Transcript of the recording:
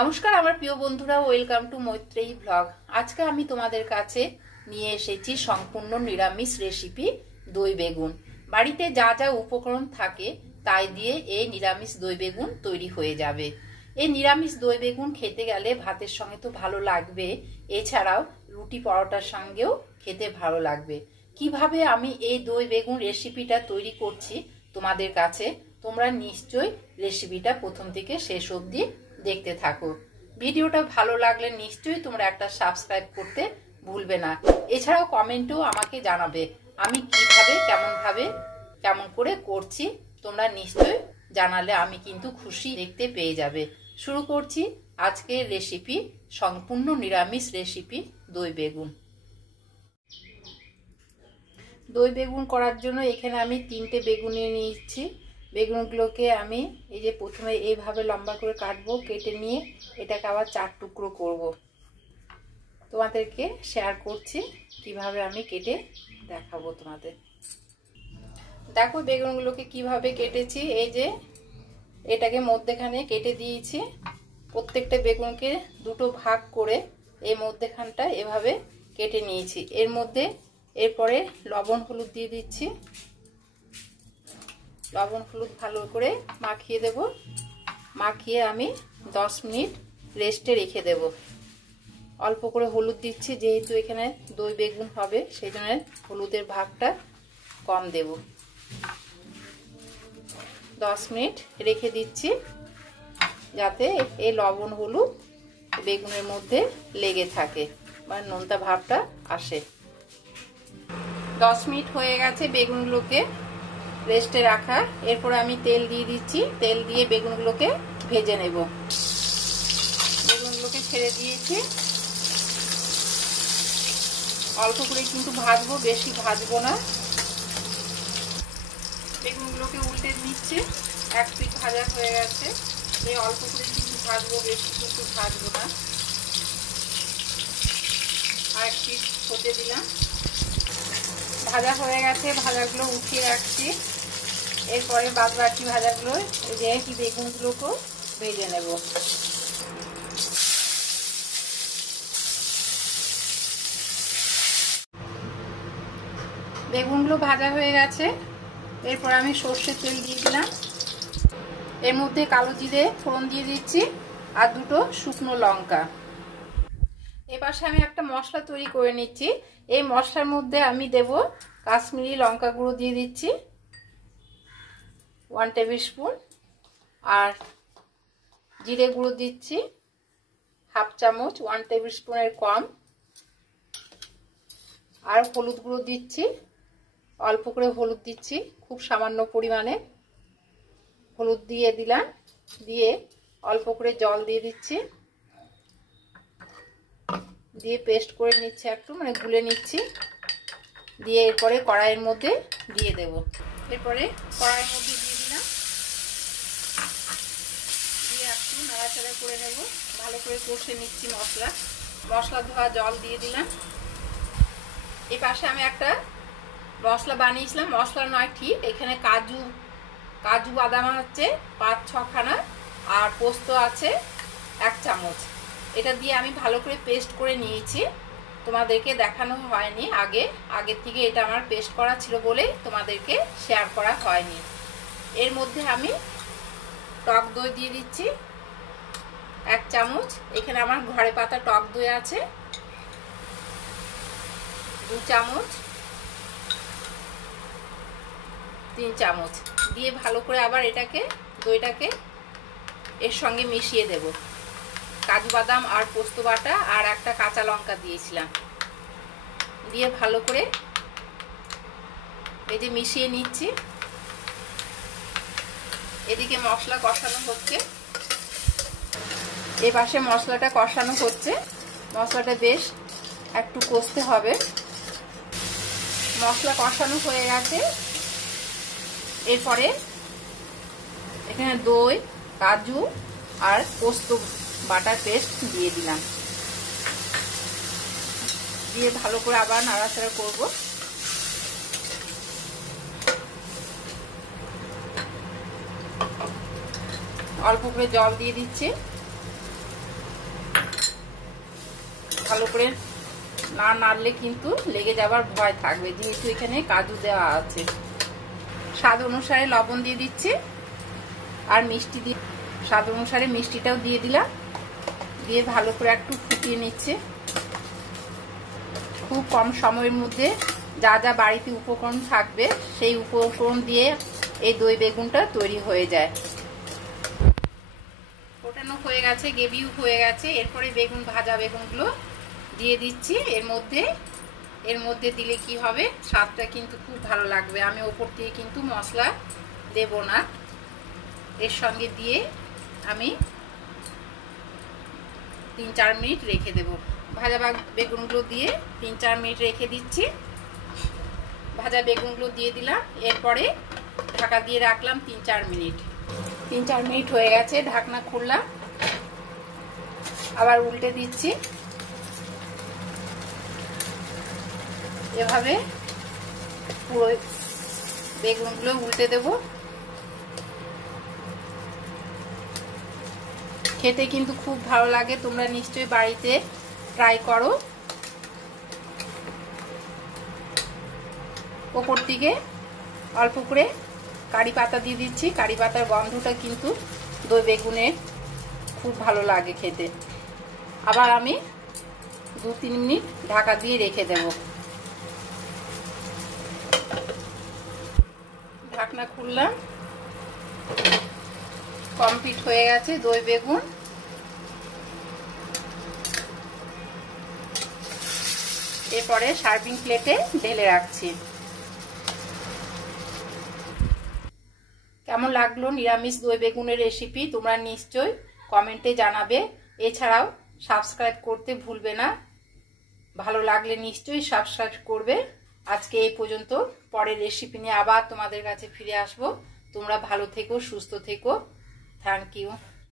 নমস্কার আমার প্রিয় বন্ধুরা, ওয়েলকাম টু মৈত্রেয়ী ব্লগ। আজকে আমি তোমাদের কাছে নিয়ে এসেছি সম্পূর্ণ নিরামিষ রেসিপি দই বেগুন। বাড়িতে যা যা উপকরণ থাকে তাই দিয়ে এই নিরামিষ দই বেগুন তৈরি হয়ে যাবে। এই নিরামিষ দই বেগুন খেতে গেলে ভাতের সঙ্গে তো ভালো লাগবে, এছাড়াও রুটি পরোটার সঙ্গেও খেতে ভালো লাগবে। কিভাবে আমি এই দই বেগুন রেসিপিটা তৈরি করছি তোমাদের কাছে তোমরা নিশ্চয়ই রেসিপিটা প্রথম থেকে শেষ অবধি দেখতে থাকো। ভিডিওটা ভালো লাগলে নিশ্চয়ই তোমরা একটা সাবস্ক্রাইব করতে ভুলবে না। এছাড়াও কমেন্টেও আমাকে জানাবে আমি কিভাবে কেমন করে করছি, তোমরা নিশ্চয়ই জানালে আমি কিন্তু খুশি দেখতে পেয়ে যাবে। শুরু করছি আজকের রেসিপি, সম্পূর্ণ নিরামিষ রেসিপি দই বেগুন। দই বেগুন করার জন্য এখানে আমি 3টে বেগুন নিয়ে নিয়েছি। বেগুনগুলোকে আমি এই যে প্রথমে এইভাবে লম্বা করে কাটবো, কেটে নিয়ে এটাকে আবার 4 টুকরো করব। তোমাদেরকে শেয়ার করছি কিভাবে আমি কেটে দেখাবো তোমাদের। দেখো বেগুনগুলোকে কিভাবে কেটেছি। এই যে এটাকে মধ্যেখানে কেটে দিয়েছি। প্রত্যেকটা বেগুনকে 2টো ভাগ করে এই মধ্যেখানটা এভাবে কেটে নিয়েছি। এর মধ্যে এরপরে লবণ হলুদ দিয়ে দিচ্ছি। লবণ হলুদ ভালো করে মাখিয়ে দেব। মাখিয়ে আমি 10 মিনিট রেস্টে রেখে দেব। অল্প করে হলুদ দিচ্ছি, যেহেতু এখানে দই বেগুন হবে সেই জন্য হলুদের ভাগটা কম দেব। 10 মিনিট রেখে দিচ্ছি যাতে এই লবণ হলুদ বেগুনের মধ্যে লেগে থাকে বা নোনতা ভাবটা আসে। 10 মিনিট হয়ে গেছে বেগুনগুলোকে রেস্টে রাখা। এরপর আমি তেল দিয়ে দিচ্ছি। তেল দিয়ে বেগুনগুলোকে ভেজে নেব। বেগুনগুলোকে ছেড়ে দিয়েছি। অল্প করে কিন্তু ভাজবো, বেশি ভাজবো না। বেগুনগুলোকে উল্টে দিচ্ছি। এক পিঠ ভাজা হয়ে গেছে। এই অল্প করে কিন্তু ভাজবো, বেশি কিন্তু ভাজবো না। আর এক পিঠ হতে দিলাম। ভাজা হয়ে গেছে, ভাজাগুলো উঠিয়ে রাখছি। এরপরে বাদ বাকি ভাজাগুলো এই যে কি বেগুনগুলোকেও ভেজে নেব। বেগুনগুলো ভাজা হয়ে গেছে। এরপর আমি সর্ষের তেল দিয়ে দিলাম। এর মধ্যে কালো জিরে ফোড়ন দিয়ে দিচ্ছি আর 2টো শুকনো লঙ্কা। এপাশে আমি একটা মশলা তৈরি করে নিচ্ছি। এই মশলার মধ্যে আমি দেব কাশ্মীরি লঙ্কা গুঁড়ো দিয়ে দিচ্ছি 1 টেবিল স্পুন, আর জিরে গুঁড়ো দিচ্ছি 1/2 চামচ, 1 টেবিল স্পুনের কম, আর হলুদ গুঁড়ো দিচ্ছি অল্প করে হলুদ দিচ্ছি, খুব সামান্য পরিমাণে হলুদ দিয়ে দিলাম। দিয়ে অল্প করে জল দিয়ে দিচ্ছি, দিয়ে পেস্ট করে নিচ্ছি, একটু মানে গুলে নিচ্ছি। দিয়ে এরপরে কড়াইয়ের মধ্যে দিয়ে দেব। এরপরে কড়াইয়ের মধ্যে দিয়ে দিলাম, দিয়ে একটু নাড়াচাড়া করে নেব। ভালো করে কষে নিচ্ছি মশলা ধোয়া জল দিয়ে দিলাম। এই পাশে আমি একটা মশলা বানিয়েছিলাম, মশলা নয় ঠিক, এখানে কাজু বাদাম হচ্ছে 5-6 খানা, আর পোস্ত আছে 1 চামচ। এটা দিয়ে আমি ভালো করে পেস্ট করে নিয়েছি। তোমাদেরকে দেখানো হয়নি আগের থেকে, এটা আমার পেস্ট করা ছিল বলে তোমাদেরকে শেয়ার করা হয়নি। এর মধ্যে আমি টক দই দিয়ে দিচ্ছি 1 চামচ। এখানে আমার ঘরে পাতা টক দই আছে 2 চামচ, 3 চামচ দিয়ে ভালো করে আবার দইটাকে এর সঙ্গে মিশিয়ে দেব। কাজু বাদাম আর পোস্ত বাটা আর একটা কাঁচা লঙ্কা দিয়েছিলাম, দিয়ে ভালো করে এই যে মিশিয়ে নিচ্ছি। এদিকে মশলা কষানো হচ্ছে, এই পাশে মশলাটা কষানো হচ্ছে। মশলাটা বেশ একটু কষতে হবে। মশলা কষানো হয়ে গেছে। এরপরে এখানে দই, কাজু আর পোস্ত বাটার পেস্ট দিয়ে দিলাম। দিয়ে ভালো করে আবার নাড়াচাড়া করব। অল্প করে জল দিয়ে দিচ্ছি। ভালো করে না নাড়লে কিন্তু লেগে যাবার ভয় থাকবে, যেহেতু এখানে কাজু দেওয়া আছে। স্বাদ অনুসারে লবণ দিয়ে দিচ্ছি আর মিষ্টি দিয়ে স্বাদ অনুসারে মিষ্টিটাও দিয়ে দিলাম। দিয়ে ভালো করে একটু ফুটিয়ে নিচ্ছে। খুব কম সময়ের মধ্যে যা যা বাড়িতে উপকরণ থাকবে সেই উপকরণ দিয়ে এই দই বেগুনটা তৈরি হয়ে যায়। ফোটানো হয়ে গেছে, গ্রেভিও হয়ে গেছে। এরপরে বেগুন ভাজা বেগুনগুলো দিয়ে দিচ্ছি এর মধ্যে দিলে কি হবে, স্বাদটা কিন্তু খুব ভালো লাগবে। আমি ওপর দিয়ে কিন্তু মশলা দেব না, এর সঙ্গে দিয়ে আমি 3-4 মিনিট রেখে দেব। ভাজা বেগুনগুলো দিয়ে 3-4 মিনিট রেখে দিচ্ছি। ভাজা বেগুনগুলো দিয়ে দিলাম, এরপরে ঢাকা দিয়ে রাখলাম 3-4 মিনিট। 3-4 মিনিট হয়ে গেছে, ঢাকনা খুললাম, আবার উল্টে দিচ্ছি। এভাবে পুরো বেগুনগুলো উল্টে দেব। খেতে কিন্তু খুব ভালো লাগে, তোমরা নিশ্চয়ই বাড়িতে ট্রাই করো। ওপর দিকে অল্প করে কারি পাতা দিয়ে দিচ্ছি। কারি পাতার গন্ধটা কিন্তু দই বেগুনে খুব ভালো লাগে খেতে। আবার আমি 2-3 মিনিট ঢাকা দিয়ে রেখে দেব। ঢাকনা খুললাম, কমপ্লিট হয়ে গেছে দই বেগুন। এরপরে সার্ভিং প্লেটে ঢেলে রাখছি। কেমন লাগলো নিরামিষ দই বেগুনের রেসিপি তোমরা নিশ্চয়ই কমেন্টে জানাবে। এছাড়াও সাবস্ক্রাইব করতে ভুলবে না, ভালো লাগলে নিশ্চয়ই সাবস্ক্রাইব করবে। আজকে এই পর্যন্ত, পরের রেসিপি নিয়ে আবার তোমাদের কাছে ফিরে আসবো। তোমরা ভালো থেকো, সুস্থ থেকো। Thank you.